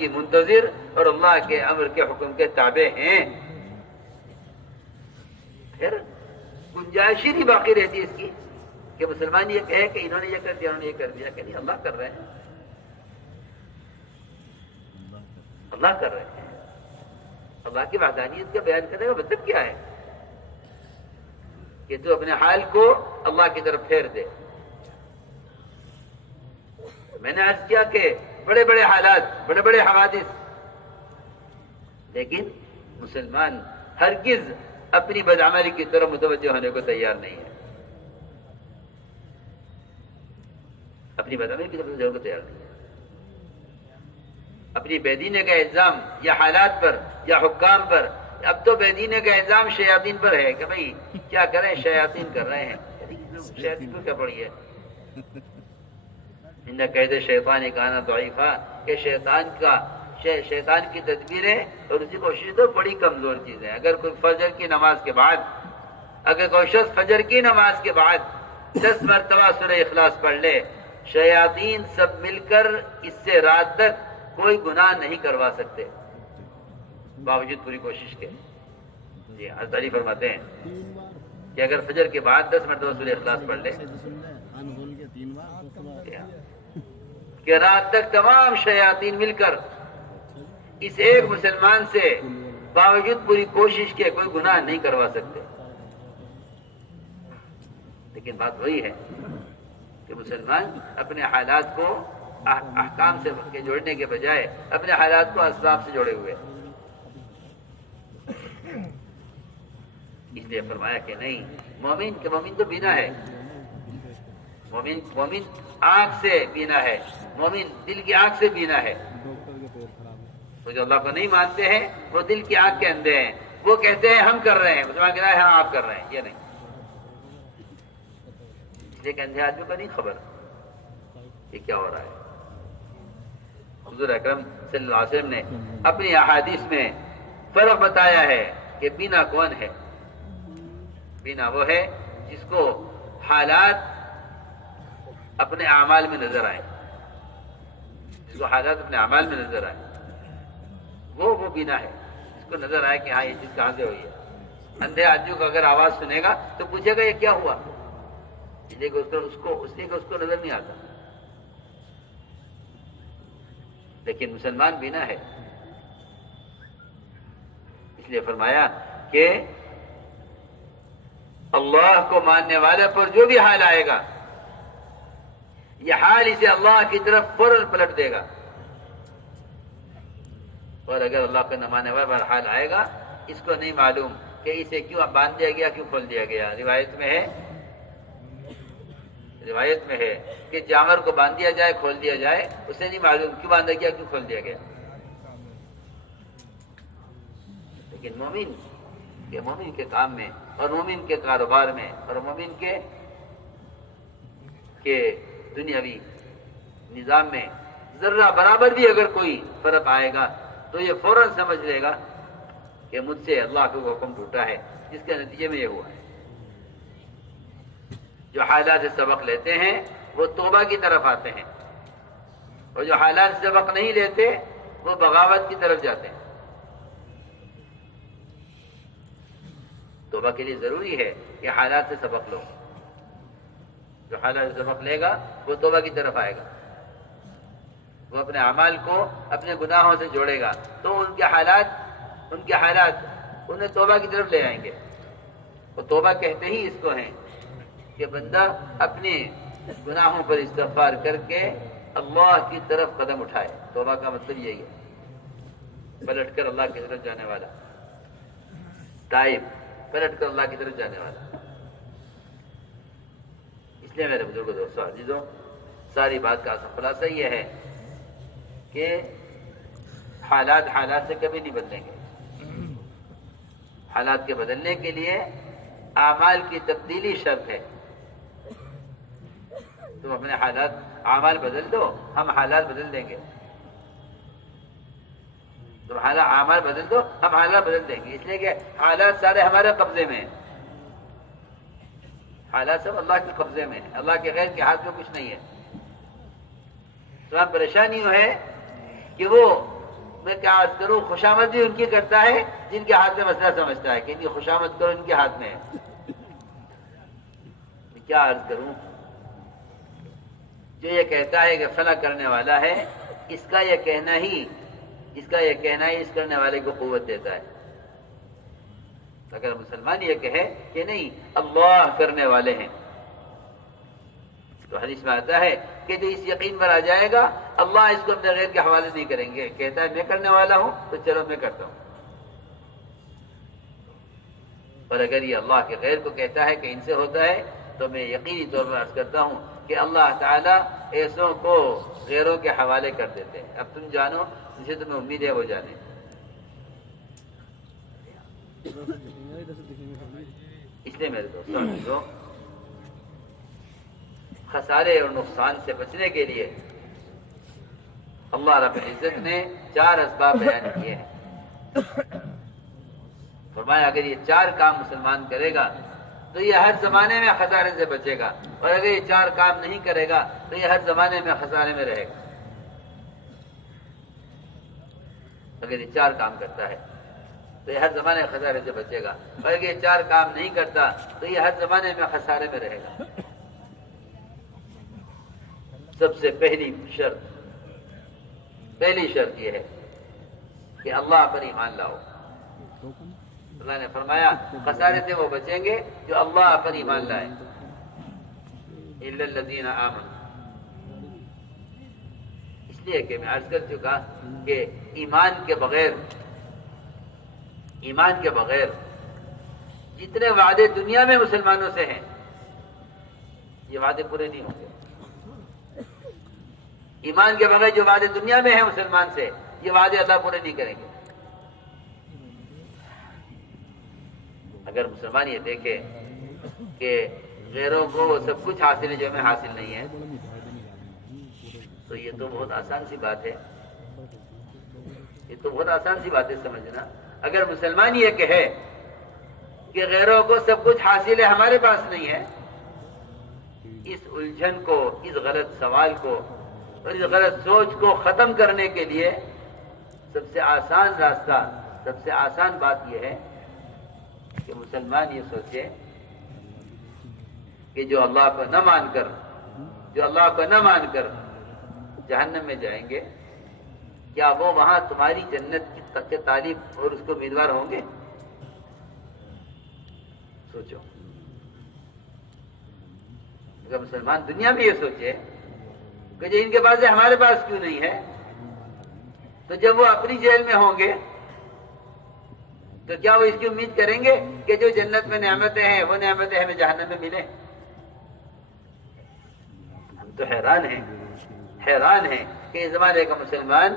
کی منتظر اور اللہ کے امر کے حکم کے تابع ہیں، پھر گنجائش ہی نہیں باقی رہتی اس کی کہ مسلمان یہ کہے کہ انہوں نے یہ کر دیا، انہوں نے یہ کر دیا، کہ نہیں، اللہ کر رہے ہیں، اللہ کر رہے ہیں۔ اللہ کی وحدانیت کا بیان کرنے کا مطلب کیا ہے؟ کہ تو اپنے حال کو اللہ کی طرف پھیر دے۔ میں نے عرض کیا کہ بڑے بڑے حالات، بڑے بڑے حوادث، لیکن مسلمان ہرگز اپنی بدعملی کی طرف متوجہ ہونے کو تیار نہیں ہے، اپنی بدعملی کی طرف متوجہ ہونے کو تیار نہیں ہے۔ اپنی بے دینی کا الزام یا حالات پر یا حکام پر، اب تو بے دینی کا الزام شیاطین پر ہے کہ بھئی کیا کریں، شیاطین کر رہے ہیں، شیاطین کو کیا پڑی ہے؟ ان قید شیطان کان ضعیفا، کہ شیطان کی تدبیریں اور اس کی کوشش تو بڑی کمزور چیز ہے۔ اگر کوئی فجر کی نماز کے بعد، اگر کوئی شخص فجر کی نماز کے بعد 10 مرتبہ سورہ اخلاص پڑھ لے، شیاطین سب مل کر اس سے رات تک کوئی گناہ نہیں کروا سکتے باوجود پوری کوشش کے۔ جی حضرت علی فرماتے ہیں کہ اگر فجر کے بعد 10 مرتبہ سورہ اخلاص پڑھ لے کہ رات تک تمام شیاطین مل کر اس ایک مسلمان سے باوجود پوری کوشش کے کوئی گناہ نہیں کروا سکتے۔ لیکن بات وہی ہے کہ مسلمان اپنے حالات کو احکام سے جوڑنے کے بجائے اپنے حالات کو اسباب سے جوڑے ہوئے، اس لیے فرمایا کہ نہیں، مومن تو بینا ہے، مومن آنکھ سے بینا ہے، مومن دل کی آنکھ سے بینا ہے۔ وہ جو اللہ کو نہیں مانتے ہیں وہ دل کی آنکھ کے اندھے ہیں، وہ کہتے ہیں ہم کر رہے ہیں، مسلمان کہتا ہے ہاں آپ کر رہے ہیں، یہ نہیں۔ اس لیے کہ اندھے آدمی کو نہیں خبر یہ کیا ہو رہا ہے۔ حضور اکرم صلی اللہ علیہ وسلم نے اپنی احادیث میں فرق بتایا ہے کہ بینا کون ہے۔ بینا وہ ہے جس کو حالات اپنے اعمال میں نظر آئے، جس کو حالات اپنے اعمال میں نظر آئے، وہ بینا ہے، جس کو نظر آئے کہ ہاں یہ چیز کہاں سے ہوئی ہے۔ اندھے آدمی کو اگر آواز سنے گا تو پوچھے گا یہ کیا ہوا، اس لیے کہ اس کو نظر نہیں آتا۔ لیکن مسلمان بینا ہے، اس لیے فرمایا کہ اللہ کو ماننے والے پر جو بھی حال آئے گا، یہ حال اسے اللہ کی طرف فوراً پلٹ دے گا، اور اگر اللہ کا نہ ماننے والے پر حال آئے گا، اس کو نہیں معلوم کہ اسے کیوں باندھ دیا گیا، کیوں کھول دیا گیا۔ روایت میں ہے کہ جانور کو باندھ دیا جائے، کھول دیا جائے، اسے نہیں معلوم کیوں باندھا گیا، کیوں کھول دیا گیا۔ لیکن مومن کے کام میں اور مومن کے کاروبار میں اور مومن کے دنیاوی نظام میں ذرہ برابر بھی اگر کوئی فرق آئے گا تو یہ فوراً سمجھ لے گا کہ مجھ سے اللہ کا حکم ٹوٹا ہے، جس کے نتیجے میں یہ ہوا ہے۔ جو حالات سے سبق لیتے ہیں وہ توبہ کی طرف آتے ہیں، اور جو حالات سے سبق نہیں لیتے وہ بغاوت کی طرف جاتے ہیں۔ توبہ کے لیے ضروری ہے کہ حالات سے سبق لو، جو حالات سے سبق لے گا وہ توبہ کی طرف آئے گا، وہ اپنے اعمال کو اپنے گناہوں سے جوڑے گا تو ان کے حالات انہیں توبہ کی طرف لے آئیں گے۔ وہ توبہ کہتے ہی اس کو ہیں کہ بندہ اپنے گناہوں پر استغفار کر کے اللہ کی طرف قدم اٹھائے۔ توبہ کا مطلب یہی ہے، پلٹ کر اللہ کی طرف جانے والا، تائب، پلٹ کر اللہ کی طرف جانے والا۔ اس لیے میرے بزرگوں دوستوں عزیزوں، ساری بات کا خلاصہ یہ ہے کہ حالات سے کبھی نہیں بدلیں گے۔ حالات کے بدلنے کے لیے اعمال کی تبدیلی شرط ہے۔ تم اپنے اعمال بدل دو، ہم حالات بدل دیں گے۔ تم اعمال بدل دو، ہم حالات بدل دیں گے، اس لیے کہ حالات سارے ہمارے قبضے میں ہیں۔ حالات سب اللہ کے قبضے میں ہیں، اللہ کے غیر کے ہاتھ میں کچھ نہیں ہے۔ تو ہم پریشانی ہے کہ وہ میں کیا عرض کروں، خوشامد بھی ان کی کرتا ہے جن کے ہاتھ میں مسئلہ سمجھتا ہے کہ ان کی خوشامد کرو، ان کے ہاتھ میں ہے. میں کیا عرض کروں، جو یہ کہتا ہے کہ فلاں کرنے والا ہے، اس کا یہ کہنا ہی اس کرنے والے کو قوت دیتا ہے. اگر مسلمان یہ کہے کہ نہیں اللہ کرنے والے ہیں، تو حدیث میں آتا ہے کہ جو اس یقین پر آ جائے گا اللہ اس کو اپنے غیر کے حوالے نہیں کریں گے، کہتا ہے میں کرنے والا ہوں تو چلو میں کرتا ہوں. اور اگر یہ اللہ کے غیر کو کہتا ہے کہ ان سے ہوتا ہے، تو میں یقینی طور پر عرض کرتا ہوں کہ اللہ تعالیٰ ایسوں کو غیروں کے حوالے کر دیتے ہیں. اب تم جانو جسے تمہیں امید ہے وہ جانے. اس لیے میرے دوستوں، خسارے اور نقصان سے بچنے کے لیے اللہ رب العزت نے 4 اسباب بیان کیے ہیں. فرمایا اگر یہ 4 کام مسلمان کرے گا تو یہ ہر زمانے میں خسارے سے بچے گا، اور اگر یہ 4 کام نہیں کرے گا تو یہ ہر زمانے میں خسارے میں رہے گا. اگر یہ 4 کام کرتا ہے تو یہ ہر زمانے میں خسارے سے بچے گا، اور اگر یہ 4 کام نہیں کرتا تو یہ ہر زمانے میں خسارے میں رہے گا. سب سے پہلی شرط یہ ہے کہ اللہ پر ایمان لاؤ. اللہ نے فرمایا خسارے سے وہ بچیں گے جو اللہ پر ایمان لائے. الا الذین آمنوا، اس لیے کہ میں عرض کر چکا کہ ایمان کے بغیر جتنے وعدے دنیا میں مسلمانوں سے ہیں یہ وعدے پورے نہیں ہوں گے. ایمان کے بغیر جو وعدے دنیا میں ہیں مسلمان سے، یہ وعدے اللہ پورے نہیں کریں گے. اگر مسلمان یہ دیکھے کہ غیروں کو وہ سب کچھ حاصل ہے جو ہمیں حاصل نہیں ہے، تو یہ تو بہت آسان سی بات ہے. سمجھنا. اگر مسلمان یہ کہے کہ غیروں کو سب کچھ حاصل ہے ہمارے پاس نہیں ہے، اس الجھن کو، اس غلط سوال کو اور اس غلط سوچ کو ختم کرنے کے لیے سب سے آسان راستہ، سب سے آسان بات یہ ہے کہ مسلمان یہ سوچے کہ جو اللہ کو نہ مان کر جہنم میں جائیں گے، کیا وہ وہاں تمہاری جنت کی طالب اور اس کو امیدوار ہوں گے؟ سوچو. اگر مسلمان دنیا میں یہ سوچے کہ جو ان کے پاس ہے ہمارے پاس کیوں نہیں ہے، تو جب وہ اپنی جیل میں ہوں گے تو کیا وہ اس کی امید کریں گے کہ جو جنت میں نعمتیں ہیں وہ نعمتیں ہمیں جہنم میں ملیں؟ ہم تو حیران ہیں کہ اس زمانے کا مسلمان